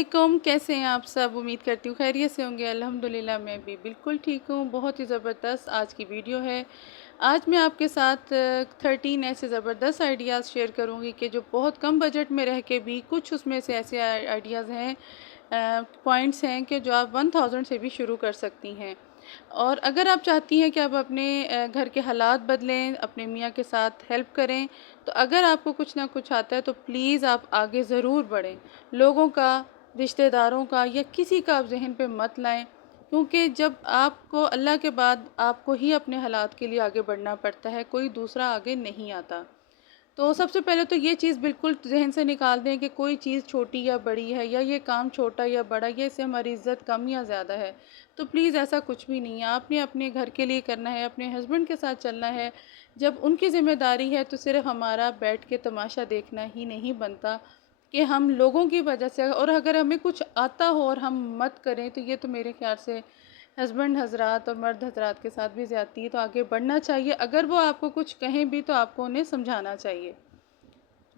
वालेकुम, कैसे हैं आप सब? उम्मीद करती हूँ खैरियत से होंगे। अल्हम्दुलिल्लाह मैं भी बिल्कुल ठीक हूँ। बहुत ही ज़बरदस्त आज की वीडियो है। आज मैं आपके साथ 13 ऐसे ज़बरदस्त आइडियाज़ शेयर करूँगी कि जो बहुत कम बजट में रह के भी कुछ उसमें से ऐसे आइडियाज़ हैं, पॉइंट्स हैं कि जो आप 1000 से भी शुरू कर सकती हैं। और अगर आप चाहती हैं कि आप अपने घर के हालात बदलें, अपने मियाँ के साथ हेल्प करें, तो अगर आपको कुछ ना कुछ आता है तो प्लीज़ आप आगे ज़रूर बढ़ें। लोगों का, रिश्तेदारों का या किसी का आप ज़हन पे मत लाएं, क्योंकि जब आपको अल्लाह के बाद आपको ही अपने हालात के लिए आगे बढ़ना पड़ता है, कोई दूसरा आगे नहीं आता। तो सबसे पहले तो ये चीज़ बिल्कुल ज़हन से निकाल दें कि कोई चीज़ छोटी या बड़ी है, या ये काम छोटा या बड़ा, या इससे हमारी इज़्ज़त कम या ज़्यादा है। तो प्लीज़ ऐसा कुछ भी नहीं है। आपने अपने घर के लिए करना है, अपने हस्बैंड के साथ चलना है। जब उनकी ज़िम्मेदारी है तो सिर्फ़ हमारा बैठ के तमाशा देखना ही नहीं बनता कि हम लोगों की वजह से, और अगर हमें कुछ आता हो और हम मत करें, तो ये तो मेरे ख़्याल से हस्बैंड हज़रात और मर्द हज़रात के साथ भी ज़्यादती है। तो आगे बढ़ना चाहिए। अगर वो आपको कुछ कहें भी तो आपको उन्हें समझाना चाहिए।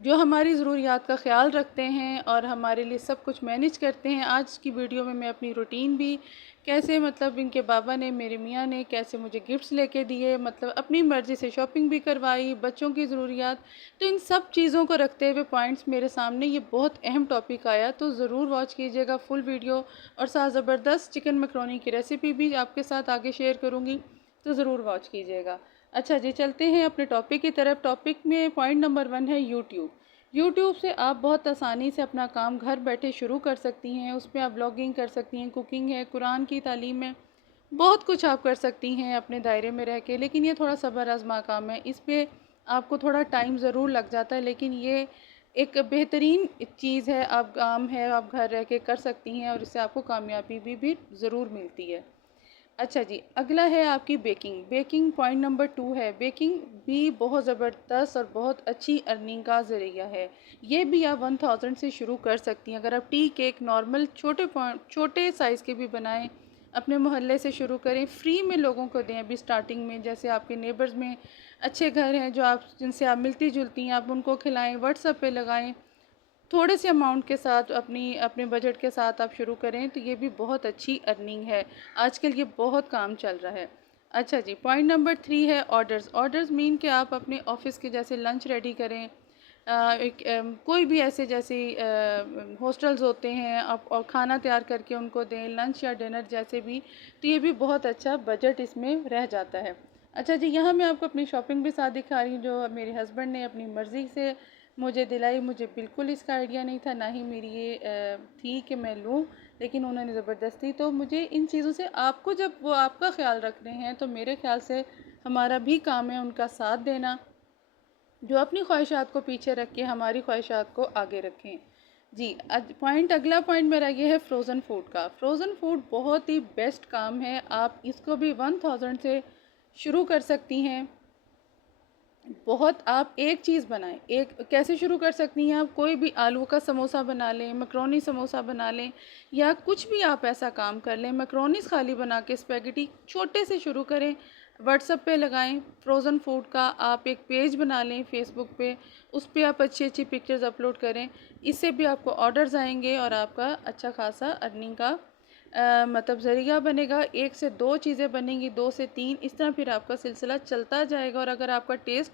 जो हमारी ज़रूरियात का ख़्याल रखते हैं और हमारे लिए सब कुछ मैनेज करते हैं। आज की वीडियो में मैं अपनी रूटीन भी कैसे, मतलब इनके बाबा ने, मेरे मियाँ ने कैसे मुझे गिफ्ट्स लेके दिए, मतलब अपनी मर्ज़ी से शॉपिंग भी करवाई, बच्चों की ज़रूरियात, तो इन सब चीज़ों को रखते हुए पॉइंट्स मेरे सामने ये बहुत अहम टॉपिक आया। तो ज़रूर वॉच कीजिएगा फुल वीडियो, और साथ ज़बरदस्त चिकन मैकरोनी की रेसिपी भी आपके साथ आगे शेयर करूँगी, तो ज़रूर वॉच कीजिएगा। अच्छा जी, चलते हैं अपने टॉपिक की तरफ। टॉपिक में पॉइंट नंबर 1 है यूट्यूब। यूट्यूब से आप बहुत आसानी से अपना काम घर बैठे शुरू कर सकती हैं। उसपे आप ब्लॉगिंग कर सकती हैं, कुकिंग है, कुरान की तालीम है, बहुत कुछ आप कर सकती हैं अपने दायरे में रह के। लेकिन ये थोड़ा सब्र आज़मा काम है। इस पे आपको थोड़ा टाइम ज़रूर लग जाता है, लेकिन ये एक बेहतरीन चीज़ है, आप काम है, आप घर रह के कर सकती हैं और इससे आपको कामयाबी भी ज़रूर मिलती है। अच्छा जी, अगला है आपकी बेकिंग। बेकिंग पॉइंट नंबर 2 है। बेकिंग भी बहुत ज़बरदस्त और बहुत अच्छी अर्निंग का ज़रिया है। ये भी आप 1000 से शुरू कर सकती हैं। अगर आप टी केक नॉर्मल छोटे साइज़ के भी बनाएं, अपने मोहल्ले से शुरू करें, फ्री में लोगों को दें अभी स्टार्टिंग में। जैसे आपके नेबर्स में अच्छे घर हैं जो आप, जिनसे आप मिलती जुलती हैं, आप उनको खिलाएं, व्हाट्सएप पे लगाएं, थोड़े से अमाउंट के साथ, अपने बजट के साथ आप शुरू करें, तो ये भी बहुत अच्छी अर्निंग है। आजकल ये बहुत काम चल रहा है। अच्छा जी, पॉइंट नंबर 3 है ऑर्डर्स। ऑर्डर्स मीन कि आप अपने ऑफिस के जैसे लंच रेडी करें, कोई भी ऐसे जैसे हॉस्टल्स होते हैं, आप और खाना तैयार करके उनको दें, लंच या डिनर जैसे भी, तो ये भी बहुत अच्छा बजट इसमें रह जाता है। अच्छा जी, यहाँ मैं आपको अपनी शॉपिंग भी साथ दिखा रही हूँ, जो मेरे हस्बैंड ने अपनी मर्ज़ी से मुझे दिलाई। मुझे बिल्कुल इसका आइडिया नहीं था, ना ही मेरी ये थी कि मैं लूँ, लेकिन उन्होंने ज़बरदस्ती। तो मुझे इन चीज़ों से, आपको जब वो आपका ख़्याल रख रहे हैं, तो मेरे ख़्याल से हमारा भी काम है उनका साथ देना, जो अपनी ख्वाहिशात को पीछे रख के हमारी ख्वाहिशात को आगे रखें। जी, अगला पॉइंट मेरा ये है फ्रोज़न फूड का। फ्रोज़न फूड बहुत ही बेस्ट काम है। आप इसको भी 1000 से शुरू कर सकती हैं। बहुत, आप एक चीज़ बनाएं, एक कैसे शुरू कर सकती हैं आप, कोई भी आलू का समोसा बना लें, मैक्रोनी समोसा बना लें, या कुछ भी आप ऐसा काम कर लें। मैक्रोनीस खाली बना के, स्पेगेटी छोटे से शुरू करें, व्हाट्सएप पे लगाएं। फ्रोज़न फूड का आप एक पेज बना लें फेसबुक पे, उस पे आप अच्छी अच्छी पिक्चर्स अपलोड करें। इससे भी आपको ऑर्डर्स आएंगे और आपका अच्छा खासा अर्निंग का मतलब ज़रिया बनेगा। 1 से 2 चीज़ें बनेंगी, 2 से 3, इस तरह फिर आपका सिलसिला चलता जाएगा। और अगर आपका टेस्ट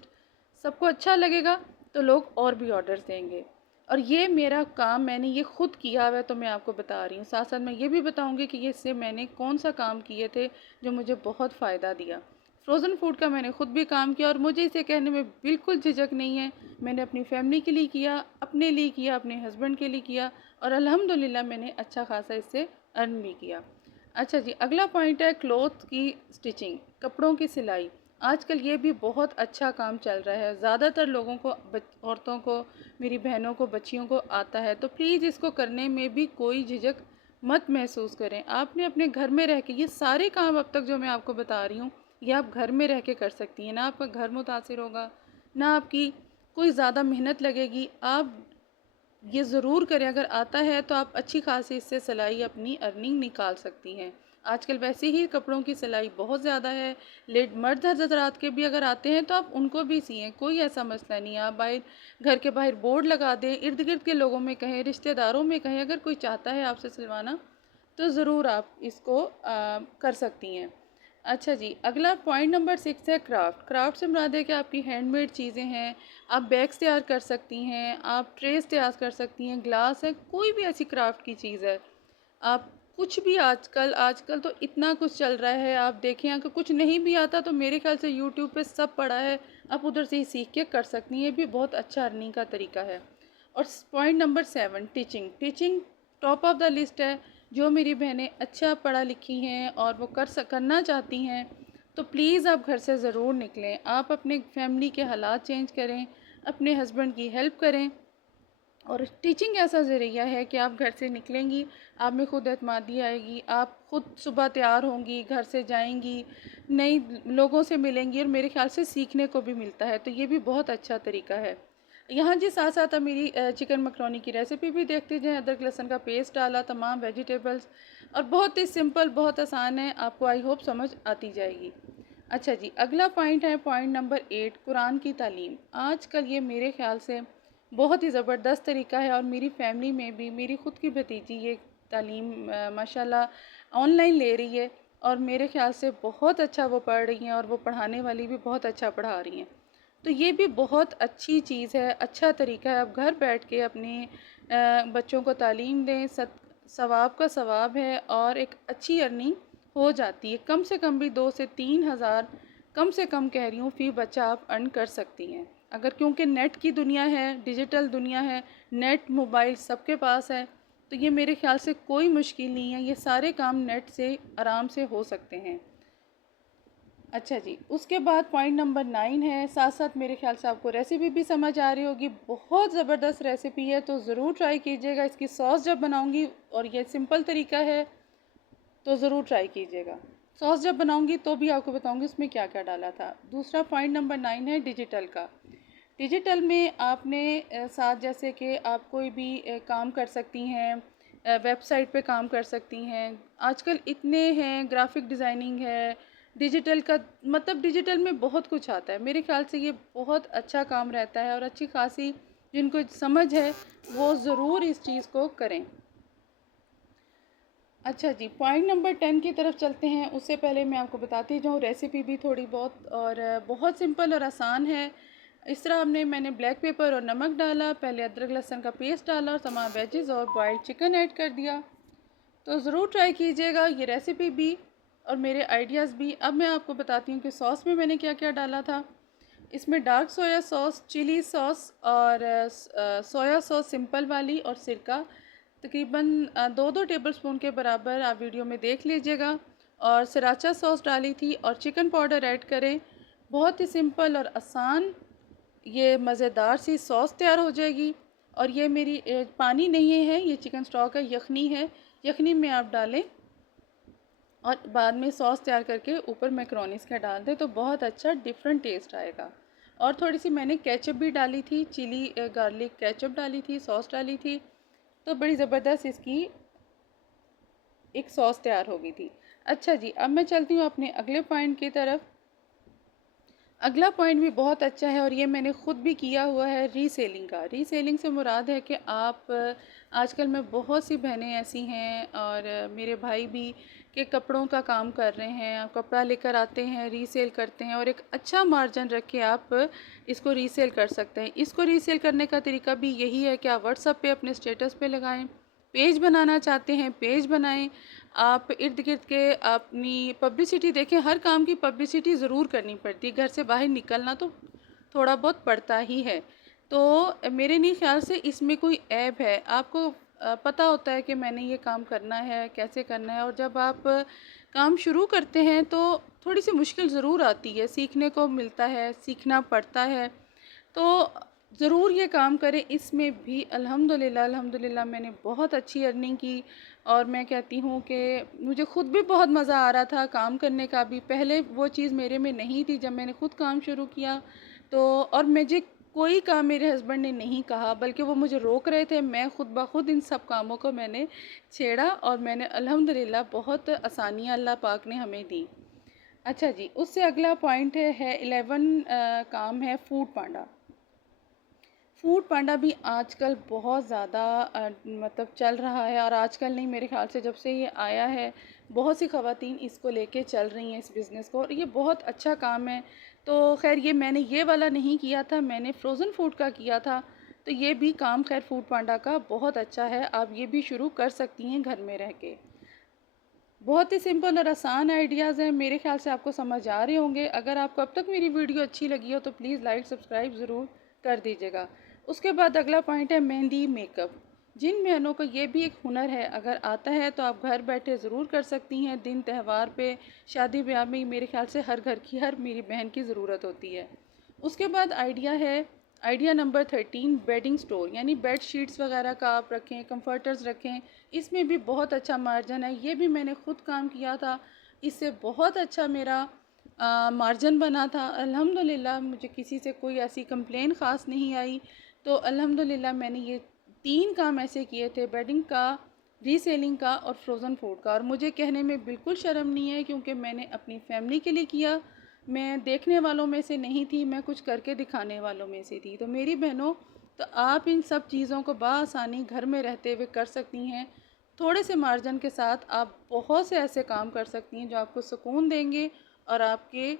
सबको अच्छा लगेगा तो लोग और भी ऑर्डर्स देंगे। और ये मेरा काम, मैंने ये खुद किया हुआ है, तो मैं आपको बता रही हूँ। साथ साथ मैं ये भी बताऊँगी कि ये इससे मैंने कौन सा काम किए थे जो मुझे बहुत फ़ायदा दिया। फ्रोज़न फूड का मैंने खुद भी काम किया और मुझे इसे कहने में बिल्कुल झिझक नहीं है। मैंने अपनी फैमिली के लिए किया, अपने लिए किया, अपने हस्बैंड के लिए किया, और अल्हम्दुलिल्लाह मैंने अच्छा खासा इससे अर्न भी किया। अच्छा जी, अगला पॉइंट है क्लोथ की स्टिचिंग, कपड़ों की सिलाई। आजकल ये भी बहुत अच्छा काम चल रहा है। ज़्यादातर लोगों को, औरतों को, मेरी बहनों को, बच्चियों को आता है। तो प्लीज़ इसको करने में भी कोई झिझक मत महसूस करें। आपने अपने घर में रह के ये सारे काम अब तक जो मैं आपको बता रही हूँ, ये आप घर में रह के कर सकती हैं। ना आपका घर मुतासिर होगा, ना आपकी कोई ज़्यादा मेहनत लगेगी। आप ये ज़रूर करें, अगर आता है तो आप अच्छी खासी इससे सिलाई अपनी अर्निंग निकाल सकती हैं। आजकल वैसे ही कपड़ों की सिलाई बहुत ज़्यादा है। लेड मर्द हज़रात के भी अगर आते हैं तो आप उनको भी सिएँ, कोई ऐसा मसला नहीं है। आप बाहर घर के बाहर बोर्ड लगा दें, इर्द-गिर्द के लोगों में कहें, रिश्तेदारों में कहें, अगर कोई चाहता है आपसे सिलवाना तो ज़रूर आप इसको कर सकती हैं। अच्छा जी, अगला पॉइंट नंबर 6 है क्राफ़्ट। क्राफ़्ट से मुराद है कि आपकी हैंडमेड चीज़ें हैं, आप बैग्स तैयार कर सकती हैं, आप ट्रेस तैयार कर सकती हैं, ग्लास है, कोई भी ऐसी क्राफ़्ट की चीज़ है। आप कुछ भी आजकल आजकल तो इतना कुछ चल रहा है, आप देखें अगर कुछ नहीं भी आता तो मेरे ख़्याल से यूट्यूब पे सब पड़ा है, आप उधर से ही सीख के कर सकती हैं, ये भी बहुत अच्छा अर्निंग का तरीका है। और point number 7 teaching. Teaching top of the list है। जो मेरी बहनें अच्छा पढ़ा लिखी हैं और वो करना चाहती हैं, तो प्लीज़ आप घर से ज़रूर निकलें। आप अपने फैमिली के हालात चेंज करें, अपने हस्बैंड की हेल्प करें। और टीचिंग ऐसा ज़रिया है कि आप घर से निकलेंगी, आप में खुद एतमादी आएगी, आप खुद सुबह तैयार होंगी, घर से जाएंगी, नई लोगों से मिलेंगी और मेरे ख़्याल से सीखने को भी मिलता है, तो ये भी बहुत अच्छा तरीका है। यहाँ जी साथ साथ आप मेरी चिकन मकरोनी की रेसिपी भी देखते जाएँ। अदरक लहसुन का पेस्ट डाला, तमाम वेजिटेबल्स, और बहुत ही सिंपल, बहुत आसान है, आपको आई होप समझ आती जाएगी। अच्छा जी, अगला पॉइंट है पॉइंट नंबर 8 कुरान की तालीम। आजकल ये मेरे ख़्याल से बहुत ही ज़बरदस्त तरीका है और मेरी फ़ैमिली में भी मेरी ख़ुद की भतीजी ये तालीम माशाल्लाह ऑनलाइन ले रही है और मेरे ख़्याल से बहुत अच्छा वो पढ़ रही हैं और वो पढ़ाने वाली भी बहुत अच्छा पढ़ा रही हैं। तो ये भी बहुत अच्छी चीज़ है, अच्छा तरीका है। आप घर बैठ के अपने बच्चों को तालीम दें, सवाब का सवाब है और एक अच्छी अर्निंग हो जाती है। कम से कम भी 2 से 3 हज़ार, कम से कम कह रही हूँ, फ़ी बच्चा आप अर्न कर सकती हैं। अगर क्योंकि नेट की दुनिया है, डिजिटल दुनिया है, नेट मोबाइल सबके पास है, तो ये मेरे ख़्याल से कोई मुश्किल नहीं है, ये सारे काम नेट से आराम से हो सकते हैं। अच्छा जी, उसके बाद पॉइंट नंबर 9 है, साथ साथ मेरे ख़्याल से आपको रेसिपी भी समझ आ रही होगी, बहुत ज़बरदस्त रेसिपी है, तो ज़रूर ट्राई कीजिएगा। इसकी सॉस जब बनाऊंगी, और ये सिंपल तरीका है, तो ज़रूर ट्राई कीजिएगा। सॉस जब बनाऊंगी तो भी आपको बताऊंगी उसमें क्या क्या डाला था। दूसरा पॉइंट नंबर 9 है डिजिटल का। डिजिटल में आपने साथ जैसे कि आप कोई भी काम कर सकती हैं, वेबसाइट पे काम कर सकती हैं। आजकल इतने हैं, ग्राफिक डिज़ाइनिंग है, डिजिटल का मतलब डिजिटल में बहुत कुछ आता है। मेरे ख़्याल से ये बहुत अच्छा काम रहता है और अच्छी खासी जिनको समझ है वो ज़रूर इस चीज़ को करें। अच्छा जी, पॉइंट नंबर 10 की तरफ चलते हैं। उससे पहले मैं आपको बताती जाऊँ रेसिपी भी थोड़ी बहुत, और बहुत सिंपल और आसान है। इस तरह मैंने ब्लैक पेपर और नमक डाला, पहले अदरक लहसुन का पेस्ट डाला और तमाम वेजेस और बॉइल्ड चिकन ऐड कर दिया। तो ज़रूर ट्राई कीजिएगा ये रेसिपी भी और मेरे आइडियाज़ भी। अब मैं आपको बताती हूँ कि सॉस में मैंने क्या क्या डाला था। इसमें dark soya sauce, chilli sauce और सोया सॉस सिंपल वाली, और सिरका तकरीबन 2-2 टेबलस्पून के बराबर आप वीडियो में देख लीजिएगा। और सराचा सॉस डाली थी और चिकन पाउडर ऐड करें। बहुत ही सिंपल और आसान ये मज़ेदार सी सॉस तैयार हो जाएगी। और ये मेरी पानी नहीं है, ये चिकन स्टॉक है, यखनी है। यखनी में आप डालें और बाद में सॉस तैयार करके ऊपर मैक्रोनीस का डाल दें, तो बहुत अच्छा डिफरेंट टेस्ट आएगा। और थोड़ी सी मैंने केचप भी डाली थी, चिली गार्लिक केचप डाली थी, सॉस डाली थी, तो बड़ी ज़बरदस्त इसकी एक सॉस तैयार हो गई थी। अच्छा जी, अब मैं चलती हूँ अपने अगले पॉइंट की तरफ। अगला पॉइंट भी बहुत अच्छा है और ये मैंने ख़ुद भी किया हुआ है, रीसेलिंग का। रीसेलिंग से मुराद है कि आप आजकल में बहुत सी बहनें ऐसी हैं और मेरे भाई भी के कपड़ों का काम कर रहे हैं। आप कपड़ा लेकर आते हैं, रीसेल करते हैं और एक अच्छा मार्जिन रख के आप इसको रीसेल कर सकते हैं। इसको रीसेल करने का तरीका भी यही है कि आप व्हाट्सएप पे अपने स्टेटस पे लगाएं। पेज बनाना चाहते हैं, पेज बनाएं। आप इर्द गिर्द के अपनी पब्लिसिटी देखें, हर काम की पब्लिसिटी ज़रूर करनी पड़ती है। घर से बाहर निकलना तो थोड़ा बहुत पड़ता ही है। तो मेरे नहीं ख्याल से इसमें कोई ऐब है। आपको पता होता है कि मैंने ये काम करना है, कैसे करना है, और जब आप काम शुरू करते हैं तो थोड़ी सी मुश्किल ज़रूर आती है, सीखने को मिलता है, सीखना पड़ता है। तो ज़रूर ये काम करें। इसमें भी अल्हम्दुलिल्लाह अल्हम्दुलिल्लाह मैंने बहुत अच्छी अर्निंग की और मैं कहती हूँ कि मुझे ख़ुद भी बहुत मज़ा आ रहा था काम करने का भी। पहले वो चीज़ मेरे में नहीं थी जब मैंने ख़ुद काम शुरू किया। तो और मुझे कोई काम मेरे हस्बैंड ने नहीं कहा, बल्कि वो मुझे रोक रहे थे। मैं खुद ब खुद इन सब कामों को मैंने छेड़ा और मैंने अल्हम्दुलिल्लाह बहुत आसानियाँ अल्लाह पाक ने हमें दी। अच्छा जी, उससे अगला पॉइंट है 11 काम है फूड पांडा। फूड पांडा भी आजकल बहुत ज़्यादा मतलब चल रहा है, और आजकल नहीं, मेरे ख़्याल से जब से ये आया है बहुत सी ख़वातीन इसको लेके चल रही हैं इस बिज़नेस को, और ये बहुत अच्छा काम है। तो ख़ैर ये मैंने ये वाला नहीं किया था, मैंने फ्रोज़न फूड का किया था। तो ये भी काम खैर फूड पांडा का बहुत अच्छा है, आप ये भी शुरू कर सकती हैं घर में रह के। बहुत ही सिंपल और आसान आइडियाज़ हैं, मेरे ख़्याल से आपको समझ आ रहे होंगे। अगर आपको अब तक मेरी वीडियो अच्छी लगी हो तो प्लीज़ लाइक सब्सक्राइब ज़रूर कर दीजिएगा। उसके बाद अगला पॉइंट है मेहंदी मेकअप। जिन बहनों को ये भी एक हुनर है, अगर आता है तो आप घर बैठे ज़रूर कर सकती हैं। दिन त्यौहार पे, शादी ब्याह में मेरे ख़्याल से हर घर की, हर मेरी बहन की ज़रूरत होती है। उसके बाद आइडिया नंबर 13 बेडिंग स्टोर, यानी बेड शीट्स वगैरह का आप रखें, कंफर्टर्स रखें। इसमें भी बहुत अच्छा मार्जिन है, ये भी मैंने ख़ुद काम किया था, इससे बहुत अच्छा मेरा मार्जिन बना था। अल्हम्दुलिल्लाह मुझे किसी से कोई ऐसी कंप्लेन ख़ास नहीं आई। तो अल्हम्दुलिल्लाह मैंने ये 3 काम ऐसे किए थे, बेडिंग का, रीसेलिंग का और फ्रोज़न फूड का, और मुझे कहने में बिल्कुल शर्म नहीं है, क्योंकि मैंने अपनी फैमिली के लिए किया। मैं देखने वालों में से नहीं थी, मैं कुछ करके दिखाने वालों में से थी। तो मेरी बहनों, तो आप इन सब चीज़ों को बआसानी घर में रहते हुए कर सकती हैं। थोड़े से मार्जिन के साथ आप बहुत से ऐसे काम कर सकती हैं जो आपको सुकून देंगे, और आपके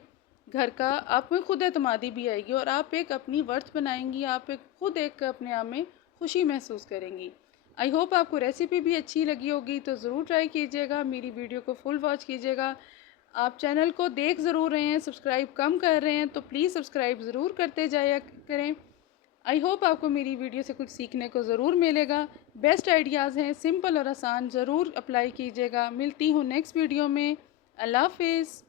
घर का, आप में खुद एतमादी भी आएगी, और आप एक अपनी वर्थ बनाएंगी, आप एक खुद एक अपने आप में खुशी महसूस करेंगी। आई होप आपको रेसिपी भी अच्छी लगी होगी, तो ज़रूर ट्राई कीजिएगा, मेरी वीडियो को फुल वॉच कीजिएगा। आप चैनल को देख ज़रूर रहे हैं, सब्सक्राइब कम कर रहे हैं, तो प्लीज़ सब्सक्राइब ज़रूर करते जाया करें। आई होप आपको मेरी वीडियो से कुछ सीखने को ज़रूर मिलेगा। बेस्ट आइडियाज़ हैं, सिंपल और आसान, ज़रूर अप्लाई कीजिएगा। मिलती हूँ नेक्स्ट वीडियो में। अल्लाह हाफ़िज़।